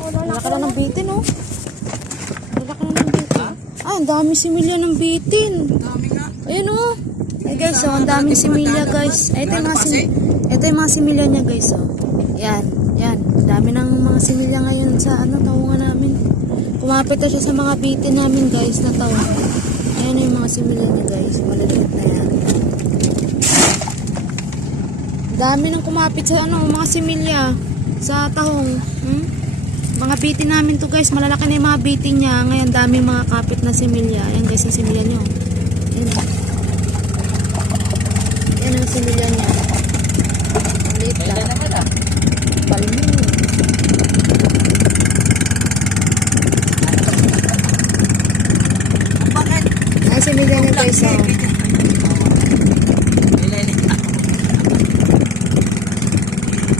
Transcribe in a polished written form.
Malaki na ng bitin, oh. Malaki na ng bitin. Ah, ang dami similya ng bitin. Dami nga. Ayun, oh. Ay, guys, oh, ang dami similya, guys. Ay, ito yung mga similya niya, guys, oh. Yan, yan. Dami ng mga similya ngayon sa, tawungan namin. Kumapit na siya sa mga bitin namin, guys, na tawungan. Ayan yung mga similya niya, guys. Maliliit na yan. Dami nang kumapit sa, mga similya sa tahong. Mga bitin namin to, guys. Malalaki na yung mga bitin niya. Ngayon, daming mga kapit na similya. Ayan, guys, yung similya niyo. Ayan. Ayan ang similya niya. Maliit lang. Palmo. Bakit? Ayan, similya niya, guys. Oh.